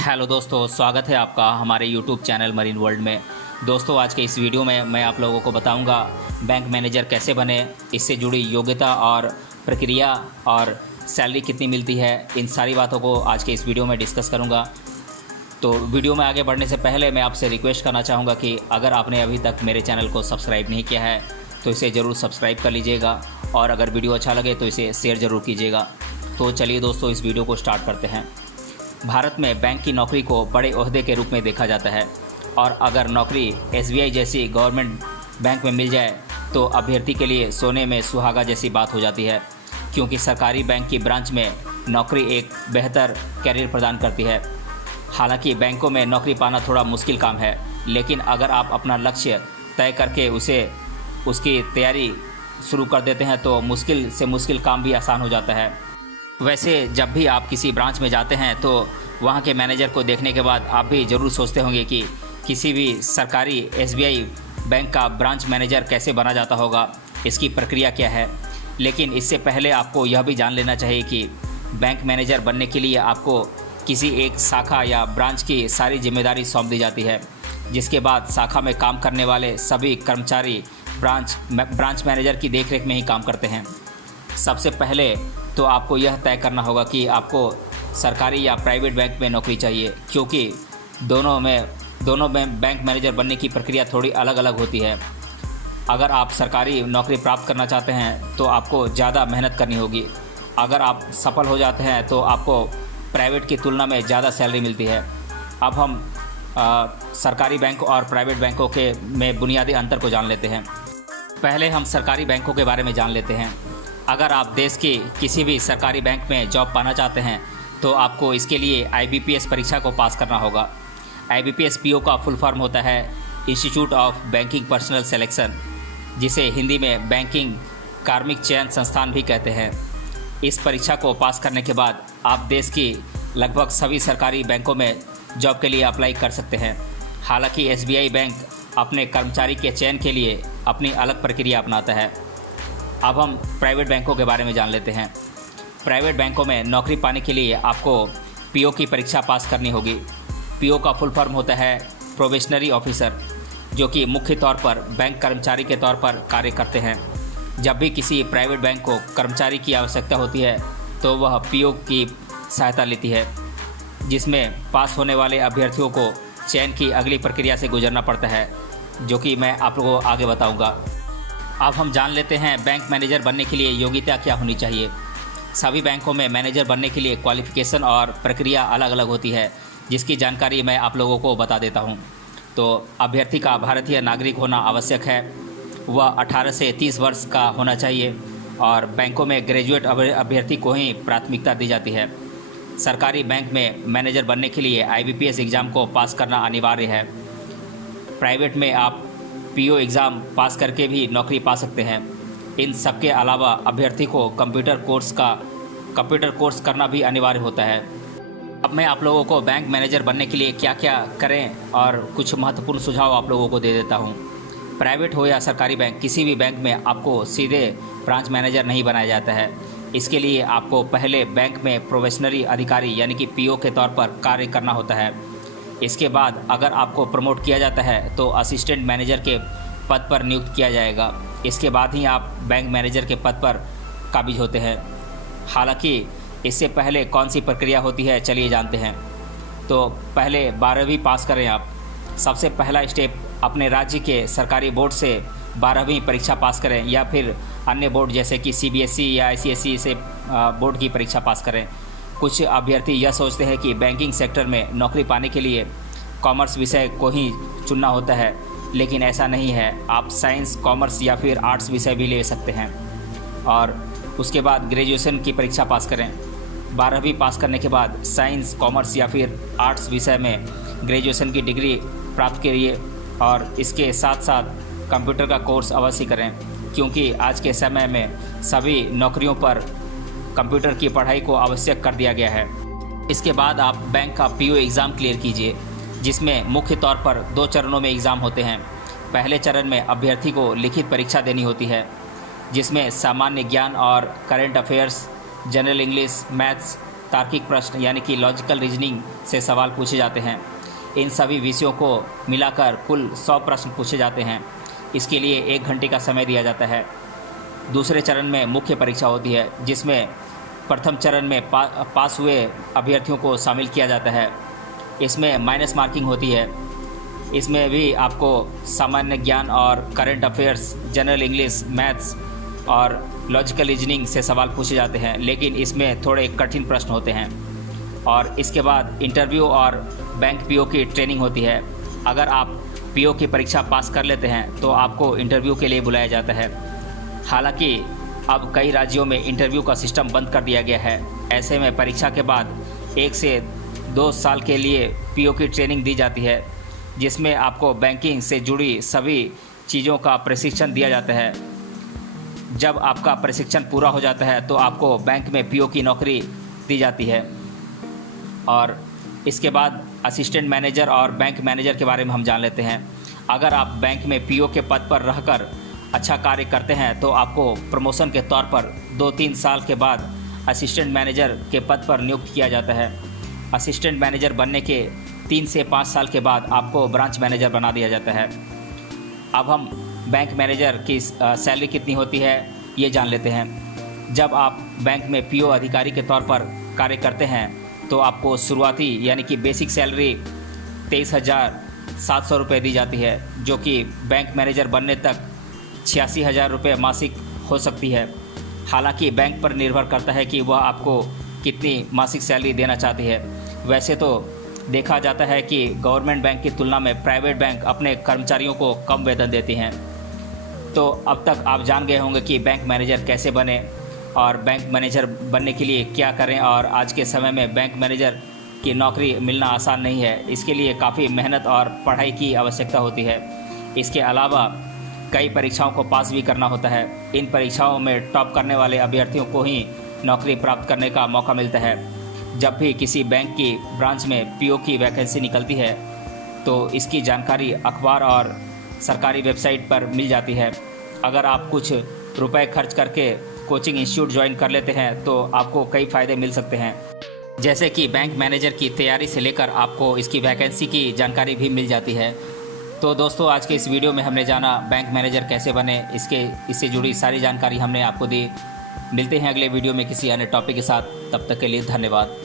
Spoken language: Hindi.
हेलो दोस्तों, स्वागत है आपका हमारे यूट्यूब चैनल मरीन वर्ल्ड में। दोस्तों, आज के इस वीडियो में मैं आप लोगों को बताऊंगा बैंक मैनेजर कैसे बने, इससे जुड़ी योग्यता और प्रक्रिया और सैलरी कितनी मिलती है। इन सारी बातों को आज के इस वीडियो में डिस्कस करूंगा। तो वीडियो में आगे बढ़ने से पहले मैं आपसे रिक्वेस्ट करना चाहूँगा कि अगर आपने अभी तक मेरे चैनल को सब्सक्राइब नहीं किया है तो इसे ज़रूर सब्सक्राइब कर लीजिएगा, और अगर वीडियो अच्छा लगे तो इसे शेयर ज़रूर कीजिएगा। तो चलिए दोस्तों, इस वीडियो को स्टार्ट करते हैं। भारत में बैंक की नौकरी को बड़े ओहदे के रूप में देखा जाता है, और अगर नौकरी एसबीआई जैसी गवर्नमेंट बैंक में मिल जाए तो अभ्यर्थी के लिए सोने में सुहागा जैसी बात हो जाती है, क्योंकि सरकारी बैंक की ब्रांच में नौकरी एक बेहतर कैरियर प्रदान करती है। हालांकि बैंकों में नौकरी पाना थोड़ा मुश्किल काम है, लेकिन अगर आप अपना लक्ष्य तय करके उसकी तैयारी शुरू कर देते हैं तो मुश्किल से मुश्किल काम भी आसान हो जाता है। वैसे जब भी आप किसी ब्रांच में जाते हैं तो वहाँ के मैनेजर को देखने के बाद आप भी ज़रूर सोचते होंगे कि किसी भी सरकारी एसबीआई बैंक का ब्रांच मैनेजर कैसे बना जाता होगा, इसकी प्रक्रिया क्या है। लेकिन इससे पहले आपको यह भी जान लेना चाहिए कि बैंक मैनेजर बनने के लिए आपको किसी एक शाखा या ब्रांच की सारी जिम्मेदारी सौंप दी जाती है, जिसके बाद शाखा में काम करने वाले सभी कर्मचारी ब्रांच मैनेजर की देखरेख में ही काम करते हैं। सबसे पहले तो आपको यह तय करना होगा कि आपको सरकारी या प्राइवेट बैंक में नौकरी चाहिए, क्योंकि दोनों में बैंक मैनेजर बनने की प्रक्रिया थोड़ी अलग अलग होती है। अगर आप सरकारी नौकरी प्राप्त करना चाहते हैं तो आपको ज़्यादा मेहनत करनी होगी। अगर आप सफल हो जाते हैं तो आपको प्राइवेट की तुलना में ज़्यादा सैलरी मिलती है। अब हम सरकारी बैंक और प्राइवेट बैंकों में बुनियादी अंतर को जान लेते हैं। पहले हम सरकारी बैंकों के बारे में जान लेते हैं। अगर आप देश की किसी भी सरकारी बैंक में जॉब पाना चाहते हैं तो आपको इसके लिए आईबीपीएस परीक्षा को पास करना होगा। आईबीपीएस पीओ का फुल फॉर्म होता है institute of banking personal selection, जिसे हिंदी में बैंकिंग कार्मिक चयन संस्थान भी कहते हैं। इस परीक्षा को पास करने के बाद आप देश की लगभग सभी सरकारी बैंकों में जॉब के लिए अप्लाई कर सकते हैं। हालांकि एसबीआई बैंक अपने कर्मचारी के चयन के लिए अपनी अलग प्रक्रिया अपनाता है। अब हम प्राइवेट बैंकों के बारे में जान लेते हैं। प्राइवेट बैंकों में नौकरी पाने के लिए आपको पीओ की परीक्षा पास करनी होगी। पीओ का फुल फॉर्म होता है प्रोबेशनरी ऑफिसर, जो कि मुख्य तौर पर बैंक कर्मचारी के तौर पर कार्य करते हैं। जब भी किसी प्राइवेट बैंक को कर्मचारी की आवश्यकता होती है तो वह पीओ की सहायता लेती है, जिसमें पास होने वाले अभ्यर्थियों को चयन की अगली प्रक्रिया से गुजरना पड़ता है, जो कि मैं आप लोगों को आगे बताऊँगा। अब हम जान लेते हैं बैंक मैनेजर बनने के लिए योग्यता क्या होनी चाहिए। सभी बैंकों में मैनेजर बनने के लिए क्वालिफ़िकेशन और प्रक्रिया अलग अलग होती है, जिसकी जानकारी मैं आप लोगों को बता देता हूं। तो अभ्यर्थी का भारतीय नागरिक होना आवश्यक है। वह 18 से 30 वर्ष का होना चाहिए, और बैंकों में ग्रेजुएट अभ्यर्थी को ही प्राथमिकता दी जाती है। सरकारी बैंक में मैनेजर बनने के लिए आईबीपीएस एग्ज़ाम को पास करना अनिवार्य है। प्राइवेट में आप पीओ एग्ज़ाम पास करके भी नौकरी पा सकते हैं। इन सब के अलावा अभ्यर्थी को कंप्यूटर कोर्स करना भी अनिवार्य होता है। अब मैं आप लोगों को बैंक मैनेजर बनने के लिए क्या क्या करें और कुछ महत्वपूर्ण सुझाव आप लोगों को दे देता हूं। प्राइवेट हो या सरकारी बैंक, किसी भी बैंक में आपको सीधे ब्रांच मैनेजर नहीं बनाया जाता है। इसके लिए आपको पहले बैंक में प्रोबेशनरी अधिकारी यानी कि पीओ के तौर पर कार्य करना होता है। इसके बाद अगर आपको प्रमोट किया जाता है तो असिस्टेंट मैनेजर के पद पर नियुक्त किया जाएगा। इसके बाद ही आप बैंक मैनेजर के पद पर काबिज होते हैं। हालांकि इससे पहले कौन सी प्रक्रिया होती है, चलिए जानते हैं। तो पहले 12वीं पास करें आप। सबसे पहला स्टेप, अपने राज्य के सरकारी बोर्ड से 12वीं परीक्षा पास करें, या फिर अन्य बोर्ड जैसे कि सीबीएसई या आईसीएसई से बोर्ड की परीक्षा पास करें। कुछ अभ्यर्थी यह सोचते हैं कि बैंकिंग सेक्टर में नौकरी पाने के लिए कॉमर्स विषय को ही चुनना होता है, लेकिन ऐसा नहीं है। आप साइंस, कॉमर्स या फिर आर्ट्स विषय भी ले सकते हैं। और उसके बाद ग्रेजुएशन की परीक्षा पास करें। 12वीं पास करने के बाद साइंस, कॉमर्स या फिर आर्ट्स विषय में ग्रेजुएशन की डिग्री प्राप्त करिए, और इसके साथ साथ कंप्यूटर का कोर्स अवश्य करें, क्योंकि आज के समय में सभी नौकरियों पर कंप्यूटर की पढ़ाई को आवश्यक कर दिया गया है। इसके बाद आप बैंक का पीओ एग्ज़ाम क्लियर कीजिए, जिसमें मुख्य तौर पर 2 चरणों में एग्ज़ाम होते हैं। पहले चरण में अभ्यर्थी को लिखित परीक्षा देनी होती है, जिसमें सामान्य ज्ञान और current affairs, general English, maths तार्किक प्रश्न यानी कि लॉजिकल रीजनिंग से सवाल पूछे जाते हैं। इन सभी विषयों को मिलाकर कुल 100 प्रश्न पूछे जाते हैं। इसके लिए 1 घंटे का समय दिया जाता है। दूसरे चरण में मुख्य परीक्षा होती है, जिसमें प्रथम चरण में पास हुए अभ्यर्थियों को शामिल किया जाता है। इसमें माइनस मार्किंग होती है। इसमें भी आपको सामान्य ज्ञान और current affairs, general English, maths और लॉजिकल रीजनिंग से सवाल पूछे जाते हैं, लेकिन इसमें थोड़े कठिन प्रश्न होते हैं। और इसके बाद इंटरव्यू और बैंक पीओ की ट्रेनिंग होती है। अगर आप पीओ की परीक्षा पास कर लेते हैं तो आपको इंटरव्यू के लिए बुलाया जाता है। हालांकि अब कई राज्यों में इंटरव्यू का सिस्टम बंद कर दिया गया है। ऐसे में परीक्षा के बाद 1 से 2 साल के लिए पीओ की ट्रेनिंग दी जाती है, जिसमें आपको बैंकिंग से जुड़ी सभी चीज़ों का प्रशिक्षण दिया जाता है। जब आपका प्रशिक्षण पूरा हो जाता है तो आपको बैंक में पीओ की नौकरी दी जाती है। और इसके बाद असिस्टेंट मैनेजर और बैंक मैनेजर के बारे में हम जान लेते हैं। अगर आप बैंक में पीओ के पद पर रहकर अच्छा कार्य करते हैं तो आपको प्रमोशन के तौर पर 2-3 साल के बाद असिस्टेंट मैनेजर के पद पर नियुक्त किया जाता है। असिस्टेंट मैनेजर बनने के 3 से 5 साल के बाद आपको ब्रांच मैनेजर बना दिया जाता है। अब हम बैंक मैनेजर की सैलरी कितनी होती है ये जान लेते हैं। जब आप बैंक में पीओ अधिकारी के तौर पर कार्य करते हैं तो आपको शुरुआती यानी कि बेसिक सैलरी 23,700 रुपये दी जाती है, जो कि बैंक मैनेजर बनने तक 86,000 रुपये मासिक हो सकती है। हालांकि बैंक पर निर्भर करता है कि वह आपको कितनी मासिक सैलरी देना चाहती है। वैसे तो देखा जाता है कि गवर्नमेंट बैंक की तुलना में प्राइवेट बैंक अपने कर्मचारियों को कम वेतन देती हैं। तो अब तक आप जान गए होंगे कि बैंक मैनेजर कैसे बने और बैंक मैनेजर बनने के लिए क्या करें। और आज के समय में बैंक मैनेजर की नौकरी मिलना आसान नहीं है। इसके लिए काफ़ी मेहनत और पढ़ाई की आवश्यकता होती है। इसके अलावा कई परीक्षाओं को पास भी करना होता है। इन परीक्षाओं में टॉप करने वाले अभ्यर्थियों को ही नौकरी प्राप्त करने का मौका मिलता है। जब भी किसी बैंक की ब्रांच में पीओ की वैकेंसी निकलती है तो इसकी जानकारी अखबार और सरकारी वेबसाइट पर मिल जाती है। अगर आप कुछ रुपए खर्च करके कोचिंग इंस्टीट्यूट ज्वाइन कर लेते हैं तो आपको कई फ़ायदे मिल सकते हैं, जैसे कि बैंक मैनेजर की तैयारी से लेकर आपको इसकी वैकेंसी की जानकारी भी मिल जाती है। तो दोस्तों, आज के इस वीडियो में हमने जाना बैंक मैनेजर कैसे बने, इससे जुड़ी सारी जानकारी हमने आपको दी। मिलते हैं अगले वीडियो में किसी अन्य टॉपिक के साथ। तब तक के लिए धन्यवाद।